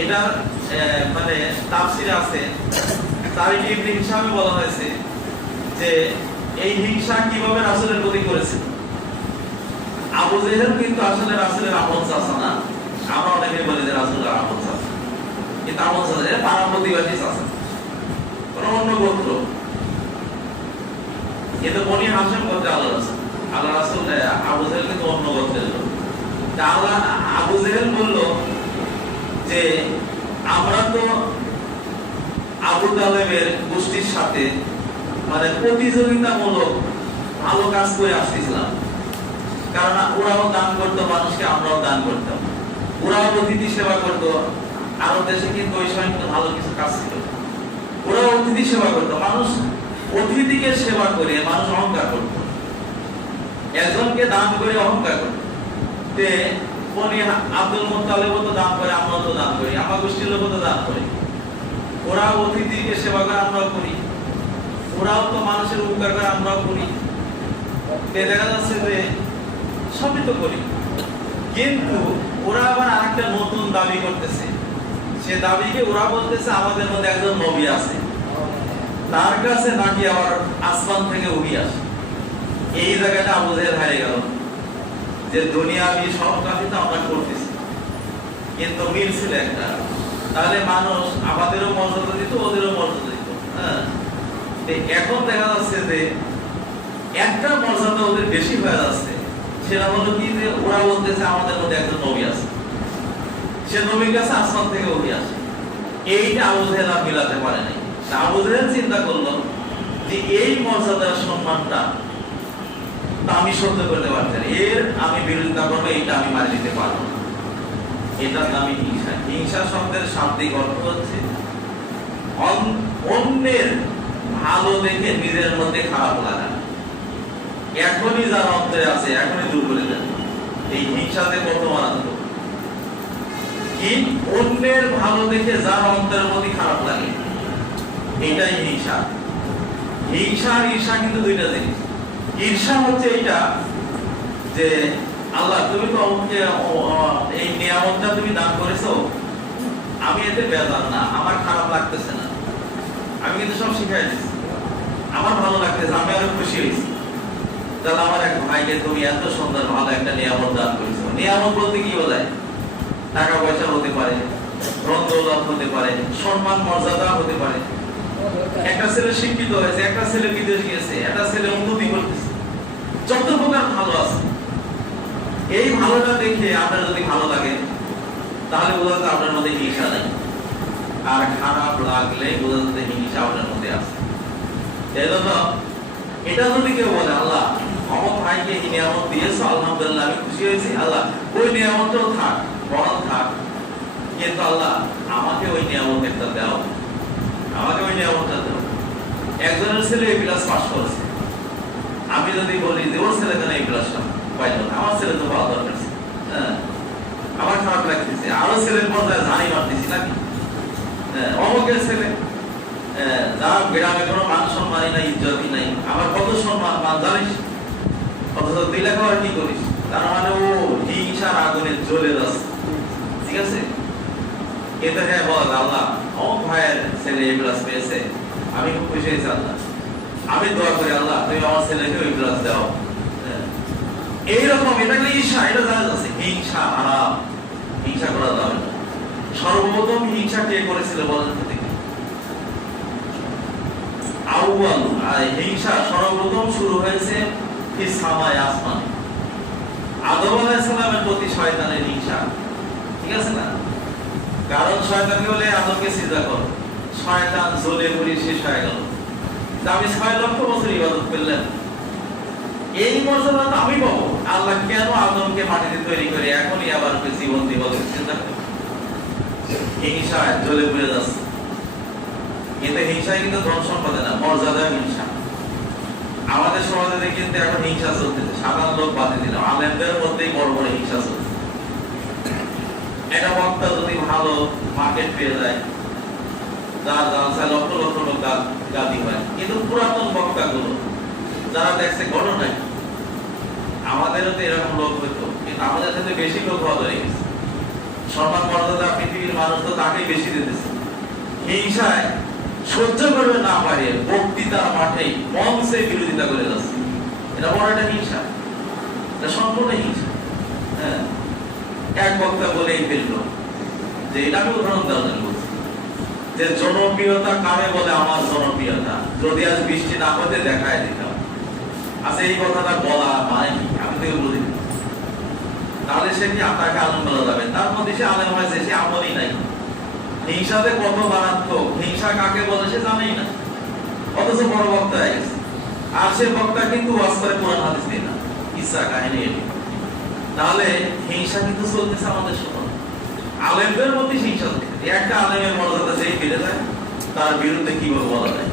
এটা মানে তাফসীরে আছে, তারিখ ইবনে হিশামে বলা হয়েছে যে এই হিংসা কিভাবে রাসূলের প্রতি করেছে। আবু জেহেল কিন্তু আসলে রাসূলের আপন চাচা না, আমরা অনেকে বলি যে রাসূলের আপন চাচা, কিন্তু আপন চাচা এর পাড়া প্রতিবেশী চাচা, কোন অন্য গোত্র। কিন্তু বনি হাশিম গোত্রে আল্লাহ রাসূল আবু জেহেল কিন্তু অন্য গোত্রের লোক। আল্লাহ আবু জেহেল বলল যে আমরা তো আবু তালেবের গোষ্ঠীর সাথে মানে প্রতিযোগিতামূলক ভালো কাজ করে আসতেছিলাম, কারণ ওরাও দান করতো মানুষকে, আমরাও দান করতাম, ওরাও অতিথি সেবা করতো। আরব দেশে কিন্তু ওই সময় কিন্তু ভালো কিছু কাজ ছিল, ওরাও অতিথি সেবা করতো। মানুষ অতিথিকে সেবা করে মানুষ অহংকার করতো, একজনকে দান করে অহংকার করতো। বনি আব্দুল মুত্তালিবও তো দান করে, আমরাও তো দান করি, আমার গোষ্ঠীর লোকও তো দান করে, ওরা অতিথিকে সেবা করে আমরাও করি, ওরাও তো মানুষের উপকার করে আমরাও করি। দেখা যাচ্ছে যে সবই তো করি, কিন্তু ওরা আবার আরেকটা নতুন দাবি করতেছে। সে দাবিকে ওরা বলতেছে আমাদের মধ্যে একজন নবী আছে, তার কাছে নাকি আবার আসমান থেকে উঠে আসে। এই জায়গাটা আবু জেহেল হারিয়ে গেল যে দুনিয়াবি সব কাজই তো আমরা করতেছি, কিন্তু মিল ছিল একটা। তাহলে মানুষ আমাদেরও মর্যাদা দিত, ওদেরও মর্যাদা দিত। হ্যাঁ, এখন দেখা যাচ্ছে যে একটা মর্যাদা ওদের বেশি হয়ে যাচ্ছে। সেটা হলো কি যে ওরা বলতেছে আমাদের মধ্যে একজন নবী আছে, সে নবীর কাছে আসমান থেকে উঠে আসে। এইটা আবু জেহেল মিলাতে পারে নাই। আবু জেহেল চিন্তা করলো যে এই মর্যাদার সম্মানটা আমি সহ্য করতে পারছি না, এর আমি বিরোধিতা করবো, এইটা আমি মানি নিতে পারবো না। এটার নামই হিংসা। হিংসা শব্দের শাব্দিক অর্থ হচ্ছে অন্যের ভালো দেখে নিজের মধ্যে খারাপ লাগা। এখনই যার অন্তরে আছে এখনই দূর করে দেন। এই হিংসাতে কত মারাত্মক! কি অন্যের ভালো দেখে যার অন্তরের মধ্যে খারাপ লাগে, এটাই হিংসা। হিংসা আর ঈর্ষা কিন্তু দুইটা জিনিস। ঈর্ষা হচ্ছে এইটা যে আল্লাহ তুমি তো আমাকে এই নিয়ামতটা তুমি দান করেছো, আমি এতে বেজার না, আমার খারাপ লাগতেছে না, আমি কিন্তু সব শিখাই দিচ্ছি, আমার ভালো লাগতেছে, আমি আরো খুশি হয়েছি। তাহলে আমার এক ভাইকে তুমি এত সুন্দর ভালো একটা নিয়ামত দান করেছো। নিয়ামত বলতে কি বোঝায়? টাকা পয়সা হতে পারে, ধন দৌলত হতে পারে, সম্মান মর্যাদা হতে পারে। একটা ছেলে শিক্ষিত হয়েছে, একটা ছেলে বিদেশ গিয়েছে, একটা ছেলে উন্নতি করতেছে, যত প্রকার ভালো আছে। এই ভালোটা দেখে আপনার যদি ভালো লাগে তাহলে বোঝা যাচ্ছে আপনার মধ্যে হিংসা নেই, আর খারাপ লাগলে বোঝা যাচ্ছে হিংসা আপনার মধ্যে আছে। এই জন্য এটা যদি কেউ বলে আল্লাহ আমার ভাইকে এই নিয়ামত দিয়েছো, আলহামদুলিল্লাহ আমি খুশি হয়েছি, আল্লাহ ওই নিয়ামতটাও থাক, বরং থাক, কিন্তু আল্লাহ আমাকে ওই নিয়ামত একটা দাও, আমাকে ওই নিয়ামতটা দাও। একজনের ছেলে এই ক্লাস পাস করেছে, আমি যদি বলি যে ওর ছেলে কেন এই ক্লাসটা পাইল না, আমার ছেলে তো পাওয়া দরকার, হ্যাঁ আমার খারাপ লাগতেছে, আরো ছেলের পর্যায়ে ঝাড়ি মারতেছি নাকি, অমুকের ছেলে যার গ্রামে কোনো মান সম্মানই নাই, ইজ্জতই নাই, আমার কত সম্মান মান জানিস, অথচ তুই লেখাপড়া কি করিস, তার মানে ও হিংসার আগুনে জ্বলে যাচ্ছে। ঠিক আছে, এতে হ্যাঁ বল আল্লাহ অমুক ভাইয়ের ছেলে এই ক্লাস পেয়েছে, আমি খুব খুশি হয়েছি, আল্লাহ আমি দোয়া করি আল্লাহ তুমি আমার ছেলেকে ওই ক্লাস দাও। এইরকম এটাকে ঈর্ষা, এটা জানা যাচ্ছে হিংসা হারাম, হিংসা করা যাবে না। সর্বপ্রথম হিংসা কে করেছিল বলেন তো দেখি? আউয়াল হিংসা সর্বপ্রথম শুরু হয়েছে ফিস সামায়ে, আসমানে। আদম আলাইহিস সালামের প্রতি শয়তানের হিংসা, ঠিক আছে না? কারণ শয়তানকে বলে আদমকে সিজদা করো, শয়তান জ্বলে পুড়ে শেষ হয়ে গেল। আমি 6 লক্ষ বছর ইবাদত করলাম, এই মর্যাদা তো আমি পাবো। আল্লাহ কেন আদমকে মাটিতে তৈরি করে এখনই আবার জীবন দিব চিন্তা করে? হিংসা জ্বলে পুড়ে যাচ্ছে। কিন্তু হিংসা কিন্তু ধন সম্পদে না, মর্যাদা হিংসা। আমাদের সমাজে কিন্তু এখন হিংসা চলতেছে, সাধারণ লোক বাদে দিল, আলেমদের মধ্যেই বড় বড় হিংসা চলছে। একটা বক্তা যদি ভালো মার্কেট পেয়ে যায়, যার জালসায় লক্ষ লক্ষ লোক গাদি হয়, কিন্তু পুরাতন বক্তা গুলো যারা দেখছে ঘটনায়, আমাদেরও তো এরকম লোক হইতো, কিন্তু আমাদের সাথে বেশি লোক হওয়া হয়ে গেছে। সম্মান মর্যাদা পৃথিবীর মানুষ তো তাকেই বেশি দিতেছে। হিংসায় সহ্য করবে না পারে বক্তৃতার মাঠে মঞ্চে বিরোধিতা করে যাচ্ছে। এটা বড় একটা হিংসা, এটা সম্পূর্ণ হিংসা। হ্যাঁ, এক বক্তা বলেই ফেললো যে, এটা আমি উদাহরণ দেওয়ার জন্য বলছি, যে জনপ্রিয়তা কারে বলে? আমার জনপ্রিয়তা যদি আজ বৃষ্টি না হতে দেখায় দিতাম। আচ্ছা, এই কথাটা বলা মানে কি? আমি তো বুঝি না। তাহলে সে কি আপনাকে আলম বলা যাবে? তার মধ্যে সে আলেম হয়েছে, সে আমলই নাই। হিংসাতে কত মারাত্মক, হিংসা কাকে বলে সে জানেই না, অথচ বড় বক্তা হয়ে গেছে। আর সে বক্তা কিন্তু ওয়াজ করে কোরআন হাদিস দিয়ে না, ইচ্ছা কাহিনী এটি। তাহলে হিংসা কিন্তু চলতেছে আমাদের সমাজে, আলেমদের মধ্যে হিংসা চলতেছে। একটা আলেমের মর্যাদা যেই বেড়ে যায়, তার বিরুদ্ধে কিভাবে বলা যায়?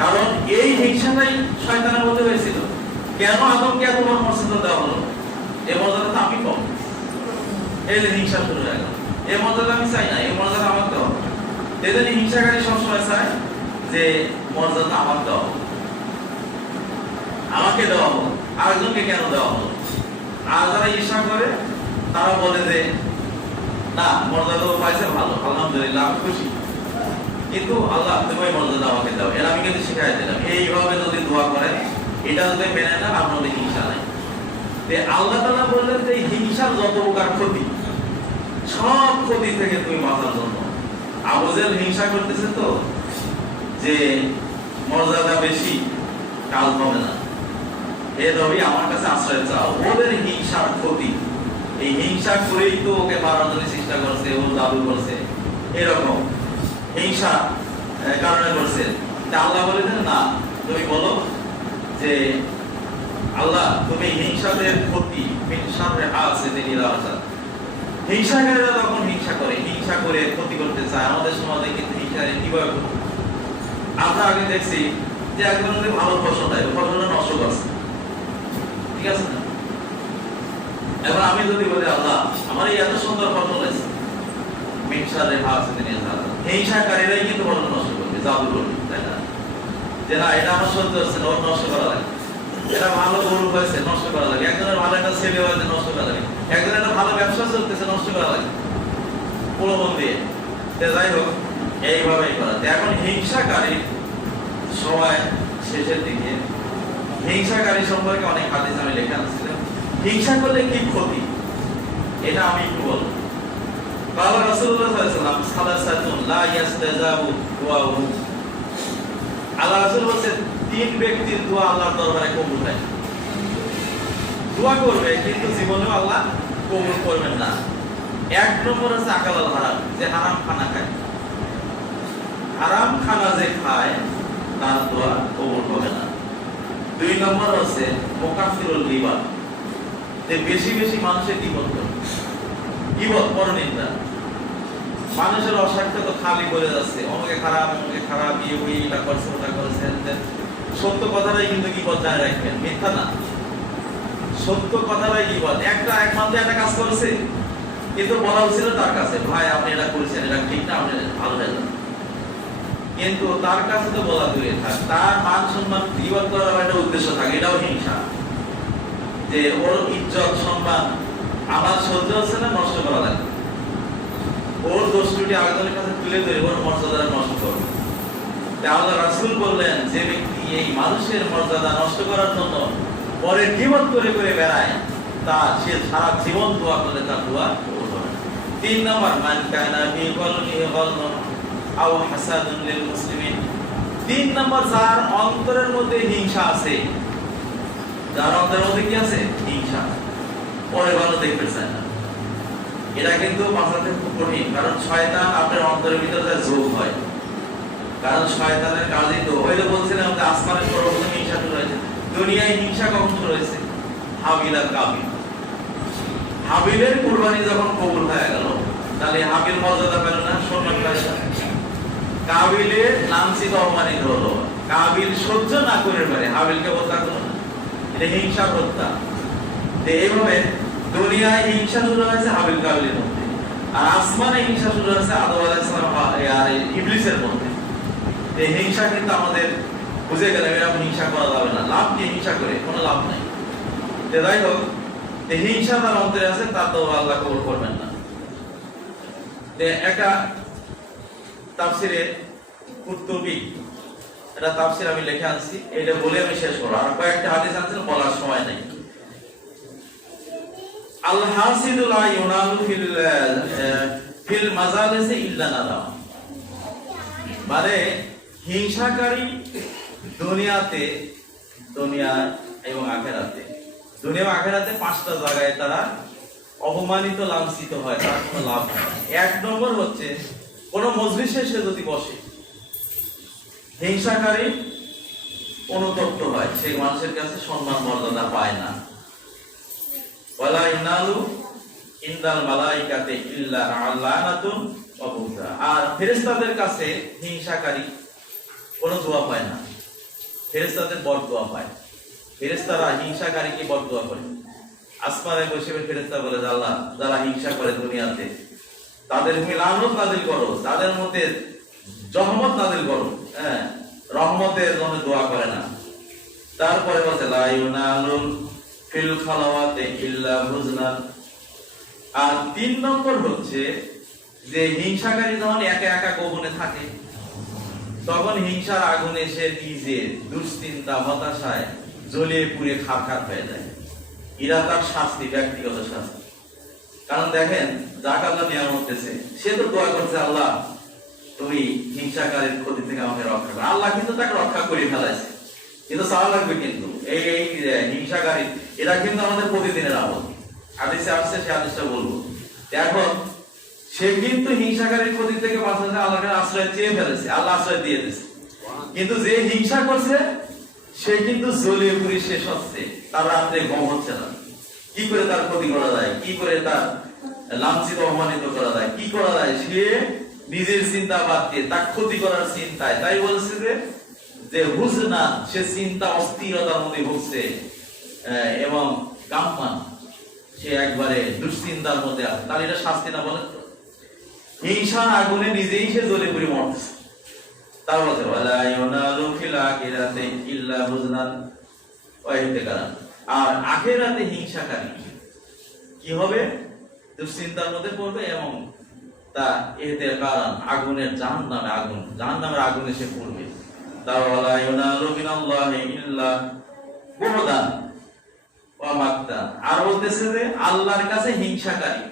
কারণ এই হিংসাটাই শয়তানের মধ্যে হয়েছিল। কেন আদমকে এত বড় মর্যাদা দেওয়া হলো? এই মর্যাদা তো আমি পাবো, এই হিংসা শুরু হয়ে গেল। এই মর্যাদা আমি চাই না, এই মর্যাদা আমার দেওয়া। এদের হিংসাকারী সবসময় চায় যে মর্যাদা আমার দেওয়া, আমাকে দেওয়া হলো, আরেকজনকে কেন দেওয়া হলো? আর যারা ঈর্ষা করে তারা বলে যে, না, মর্যাদা পাইছে, ভালো, আলহামদুলিল্লাহ, আমি খুশি, কিন্তু আল্লাহ তুমি ওই মর্যাদা আমাকে দাও, এর আমি কিন্তু শিখাই দিলাম। এইভাবে যদি দোয়া করেন, এটা যদি মেনে নেন, আপনাদের হিংসা নাই। আল্লাহ তাআলা বললেন যে হিংসার যত প্রকার ক্ষতি, সব ক্ষতি থেকে তুমি বাঁচার জন্য। আবু জেহেল হিংসা করতেছে তো, যে মর্যাদা বেশি, কাল হবে না, এ নবী আমার কাছে আশ্রয় চাও। ওদের হিংসার ক্ষতি, এই হিংসা করেই তো ওকে মারার জন্য চেষ্টা করছে, ও দাবি করছে, এরকম হিংসা কারণে করছে। আল্লাহ বলে দেন, না, তুমি বলো যে আল্লাহ তুমি হিংসাদের ক্ষতি, হিংসাকারীরা যখন হিংসা করে, হিংসা করে ক্ষতি করতে চায়, আমাদের সমাজে কিন্তু হিংসা কিভাবে? আমরা আগে দেখছি যে একজন যদি ভালো ফসল দেয়, ফসলটা নষ্ট করছে, ঠিক আছে না? এবার আমি যদি বলি, আল্লাহ আমার এই এত সুন্দর ফসল হয়েছে, হিংসাকারীরাই কিন্তু ফসল নষ্ট করবে, জাদু করবে, তাই না? যে না, এটা আমার সহ্য হচ্ছে না, ওর নষ্ট করা লাগে। এটা ভালো গরু হয়েছে, নষ্ট করা লাগে। একজনের ভালো একটা ছেলে হয়েছে, নষ্ট করা লাগে। একজনের একটা ভালো ব্যবসা চলতেছে, নষ্ট করা লাগে প্রলোভন দিয়ে। যাই হোক, এইভাবেই করা। এখন হিংসাকারী সময় শেষের দিকে হিংসাকারী সম্পর্কে অনেক হাদিস আমি লেখা আনছিলাম। হিংসা করলে কি ক্ষতি, এটা আমি একটু বলবো। আল্লাহ রাসূলুল্লাহ সাল্লাল্লাহু আলাইহি ওয়াসাল্লাম সালাসাতুন লা ইস্তাজাবু দুআহু, আল্লাহ রাসূল বলেন, 3 ব্যক্তির দোয়া আল্লাহর দরবারে কবুল হয়। দোয়া করবে কিন্তু জীবনেও আল্লাহ কবুল করবেন না। 1 নম্বর হচ্ছে আকালাল হারাম, যে হারাম খানা খায়। হারাম খানা যে খায়, তার দোয়া কবুল হবে না। 2 নম্বর হচ্ছে মুকাফিরুল গীবা, যে বেশি বেশি মানুষের গীবত করে, গীবত পরনিন্দা। মানুষের অস্বার্থে তো খালি বলে যাচ্ছে, অমুকে খারাপ, অমুকে খারাপ, এটা করছে, ওটা করেছে। সত্য কথাটাই কিন্তু গীবত জানে রাখবেন, মিথ্যা না। সত্য কথাটাই গীবত। এক মানুষ একটা কাজ করেছে, কিন্তু বলা উচিত তার কাছে, ভাই আপনি এটা করেছেন, এটা ঠিক না, আপনি ভালো হয়ে যান। কিন্তু তার কাছে তো বলা দূরে থাক, তার মান সম্মান গীবত করার একটা উদ্দেশ্য থাকে, এটাও হিংসা। যে ওর ইজ্জত সম্মান আমার সহ্য হচ্ছে না, নষ্ট করা লাগে। ওর দোষ ত্রুটি আরেকজনের কাছে তুলে ধরে ওর মর্যাদা নষ্ট করবে। আল্লাহ রাসূল বললেন, যে ব্যক্তি এই মানুষের মর্যাদা নষ্ট করার জন্য পরে গীবত করে করে বেড়ায়, তা সে সারা জীবন দোয়া করলে তার দোয়া কবুল হবে না। তিন নম্বর মান কানা ফি কলবিহি গালন আও হাসাদুন লিল মুসলিমিন। তিন নম্বর যার অন্তরের মধ্যে হিংসা আছে, যার অন্তরের মধ্যে কি আছে? হিংসা। পরে ভালো দেখতে চায় না। এটা কিন্তু বাঁচাতে খুব কঠিন, কারণ শয়তান আপনার অন্তরের ভিতরে যোগ হয়। কারণ শয়তানের কাজই তো, ওই যে বলছিলাম যে আসমানের সর্বপ্রথম হিংসা শুরু হয়েছে। দুনিয়ায় হিংসা কখন শুরু হয়েছে? হাবিল আর কাবিল। হাবিলের কুরবানি যখন কবুল হয়ে গেল, তাহলে হাবিল মর্যাদা পেল না, সম্মান পেল না। কাবিলের লাঞ্ছিত অপমানিত হলো, কাবিল সহ্য না করে পারে হাবিলকে হত্যা করলো না। এটা হিংসা হত্যা। এইভাবে দুনিয়ায় হিংসা শুরু হয়েছে হাবিল কাবিলের মধ্যে, আর আসমানে হিংসা শুরু হয়েছে আদম আলাইহিস সালাম আর ইবলিসের মধ্যে। এই হিংসা কিন্তু আমাদের বুঝে গেলে এরকম হিংসা করা যাবে না। লাভ কি হিংসা করে? কোনো লাভ নাই। যাই হোক, হিংসা তার অন্তরে আছে, তার তো আল্লাহ কবুল করবেন না। একটা তাফসিরে কুরতুবী, এটা তাফসির আমি লিখে আনছি, এটা বলে আমি শেষ করব। আর কয়েকটা হাদিস আছে, বলার সময় নেই। আল হাসিদু লা ইউনালু ফিল মাজালিসি ইল্লা নাদাম। মানে হিংসাকারী দুনিয়াতে, দুনিয়া এবং আখিরাতে, দুনিয়া এবং আখিরাতে পাঁচটা জায়গায় তারা অপমানিত, লাঞ্ছিত হয়, তার কোনো লাভ হয়। এক নম্বর হচ্ছে কোন মজলিসে সে যদি বসে, হিংসাকারী অনুতপ্ত হয়, সে মানুষের কাছে সম্মান মর্যাদা পায় না। ওয়ালা ইনালু ইনদাল মালাইকাতি ইল্লা লানাতুন ওয়া বুগদা। আর ফেরেশতাদের কাছে হিংসাকারী কোনো দোয়া পায় না, ফেরেশতাদের বরদোয়া পায়। ফেরেশতারা হিংসাকারীকে বরদোয়া করে। আসমানে বসে ফেরেশতা বলে, আল্লাহ যারা হিংসা করে দুনিয়াতে, তাদের তুমি লানত নাযিল করো, তাদের মধ্যে রহমত নাযিল করো। হ্যাঁ, রহমতের জন্য দোয়া করে না। তারপরে বলছে লা ইউনালুল ফিল খালাওয়াতি ইল্লা হুজনান। আর তিন নম্বর হচ্ছে যে হিংসাকারী যখন একা একা গোপনে থাকে, তখন হিংসার আগুনে সে নিজে দুশ্চিন্তা, হতাশায় জ্বলিয়ে পুড়ে খারখার হয়ে যায়। এরা তার শাস্তি, ব্যক্তিগত শাস্তি। কারণ দেখেন, যাকে আল্লাহ নিয়ামত দিয়েছে, সে তো দোয়া করছে, আল্লাহ তুমি হিংসাকারীর ক্ষতি থেকে আমাকে রক্ষা করো। আল্লাহ কিন্তু তাকে রক্ষা করে ফেলাইছে, কিন্তু চাওয়া লাগবে। কিন্তু এই হিংসাকারী এরা কিন্তু আমাদের প্রতিদিনের আমল। হাদিসে আসছে, সে হাদিসটা বলবো। এখন সে কিন্তু হিংসাকারীর ক্ষতি থেকে বাঁচাতে আল্লাহকে আশ্রয় চেয়ে ফেলেছে, আল্লাহ আশ্রয় দিয়ে দিয়েছে। কিন্তু যে হিংসা করছে সে কিন্তু জ্বলিয়ে পুড়ে শেষ হচ্ছে, তার রাত্রে ঘুম হচ্ছে না। কি করে তার ক্ষতি করা যায়, কি করে তার লাঞ্ছিত অপমানিত করা যায়, কি করা যায়, সে নিজের চিন্তা বাদ দিয়ে তার ক্ষতি করার চিন্তায়। তাই বলছে যে হুজনা, সে চিন্তা অস্থিরতার মধ্যে ভুগছে এবং গাম্মান, সে একবারে দুশ্চিন্তার মধ্যে আছে। তার এটা শাস্তি না? বলেন তো, হিংসা আগুনে নিজেই সে জ্বলে পুড়ে মরছে। তার বলছে ওয়ালা ইউনালু ফিল আখিরাতি ইল্লা হুজনান ওয়া ইহতিকারান। আর আখিরাতে হিংসাকারী কি হবে? দুশ্চিন্তার মধ্যে পড়বে এবং তা ইহতিকারান, আগুনের জাহান্নামে, জাহান্নামের আগুনে সে পড়বে। তার ওয়ালা ইউনালু মিনাল্লাহি ইল্লা বুগদান ওয়া মাকতান। আর বলতেছে যে আল্লাহর কাছে হিংসাকারী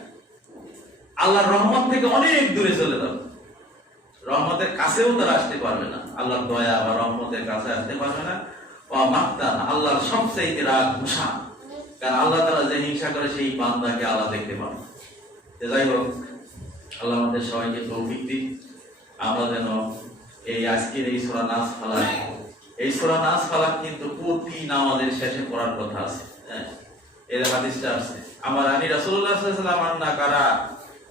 আল্লাহর রহমত থেকে অনেক দূরে চলে যাবে, রহমতের কাছেও তারা আসতে পারবে না, আল্লাহর দয়া বা রহমতের কাছে আসতে পারবে না। ওয়া মাকতান, আল্লাহর সবচেয়ে রাগ, গুসা। কারণ আল্লাহ তাআলা যে হিংসা করে সেই বান্দাকে আল্লাহ দেখতে পাবে। যাই হোক, আল্লাহ আমাদের সবাইকে তৌফিক দিন, আমরা যেন এই আজকের এই সূরা নাস ফালাক, এই সূরা নাস ফালাক কিন্তু প্রতি নামাজের শেষে পড়ার কথা আছে। হ্যাঁ, এর হাদিসটা আছে, আমার আমি রাসূলুল্লাহ সাল্লাল্লাহু আলাইহি ওয়াসাল্লাম আন্না কারা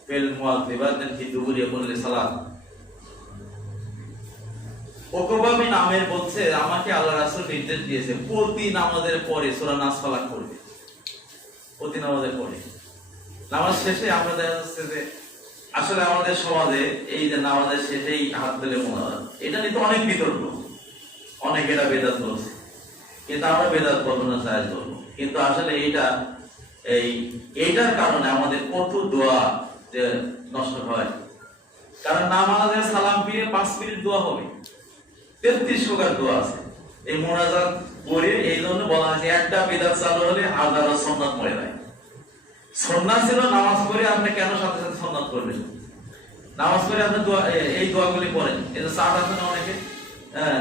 ফিল মুআযিবাতিন ফি দুবুরি কুল্লি সালাত। ওকবা বিন আমির বলছে, আমাকে আল্লাহ রাসূল নির্দেশ দিয়েছে প্রতি নামাজের পরে সূরা নাস ফালাক পড়বে, প্রতি নামাজের পরে। নামাজ শেষে আমরা দেখা যাচ্ছে যে আসলে আমাদের সমাজে এই যে নামাজের শেষেই হাত তুলে মোনাজাত, এটা নিয়ে তো অনেক বিতর্ক, অনেকে এটা বেদাত বলছে, কিন্তু আমরা বেদাত বলবো না, জায়েজ বলবো। কিন্তু আসলে এইটার কারণে আমাদের কত দোয়া যে নষ্ট হয়। কারণ নামাজে সালাম ফিরে 5 মিনিট দোয়া হবে, 33 প্রকার দোয়া আছে। এই মোনাজাত করে এই জন্য বলা হয়েছে একটা বিদআত চালু হলে হাজারো সুন্নাত মরে যায়। সুন্নাত ছিল নামাজ পড়ে আপনি কেন সাথে সাথে সুন্নাত করবেন? নামাজ পড়ে আপনি দোয়া এই দোয়াগুলি পড়েন। এই যে সাত আছে না অনেকে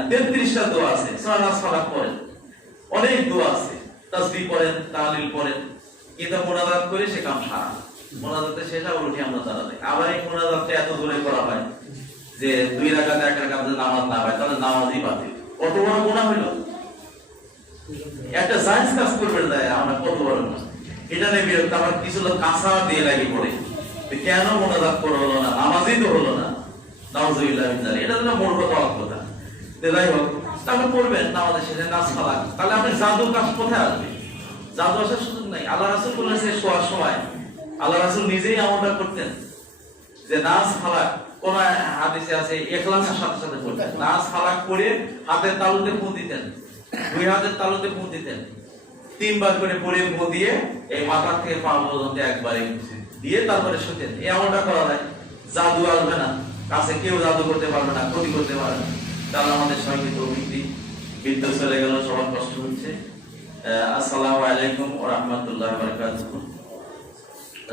33টা দোয়া আছে, সূরা নাস ফালাক পড়েন, অনেক দোয়া আছে, তাসবিহ পড়েন, তাহলিল পড়েন, কিন্তু মুনাজাত করে সে কাম সারা। মুনাজাতে শেষ আর উঠে আমরা দাঁড়াতে, আবার এই মুনাজাতটা এত দূরে করা হয় যে 2 রাকাত 1 রাকাত নামাজ না হয়, তাহলে নামাজই বাতিল। কত বড় গুনাহ হলো! একটা জায়েজ কাজ করবেন না, আমরা কত বড় না এটা নিয়ে বিরক্ত। আবার কিছু লোক কাঁচা দিয়ে লাগি পড়ে, কেন মুনাজাত করা হলো না, নামাজই তো হলো না, নাউযুবিল্লাহ মিন যালিক। এটা তো মূর্খতা, অজ্ঞতা। যাই হোক, তারপর পড়বেন নামাজের শেষে নাস ফালাক। তাহলে আপনি জাদু কাজ কোথায় আসবে? জাদু আসার সুযোগ নাই। আল্লাহ রাসূল বলেছে শোয়ার সময়, আল্লাহ রাসূল নিজেই আমলটা করতেন যে নাস ফালাক, কোন হাদিসে আছে ইখলাসের সাথে সাথে পড়তেন। নাস ফালাক পড়ে হাতের তালুতে ফু দিতেন, 2 হাতের তালুতে ফু দিতেন, 3 বার করে পড়ে ফু দিয়ে এই মাথা থেকে পা পর্যন্ত একবারে দিয়ে তারপরে শুতেন। এই আমলটা করা যায়, জাদু আসবে না, কাছে কেউ জাদু করতে পারবে না, ক্ষতি করতে পারবে না। তাহলে আমাদের সঙ্গে তৌফিক দিন। বিদ্যুৎ চলে গেল, সবার কষ্ট হচ্ছে। আসসালামু আলাইকুম ওয়া রাহমাতুল্লাহি ওয়া বারাকাতুহু।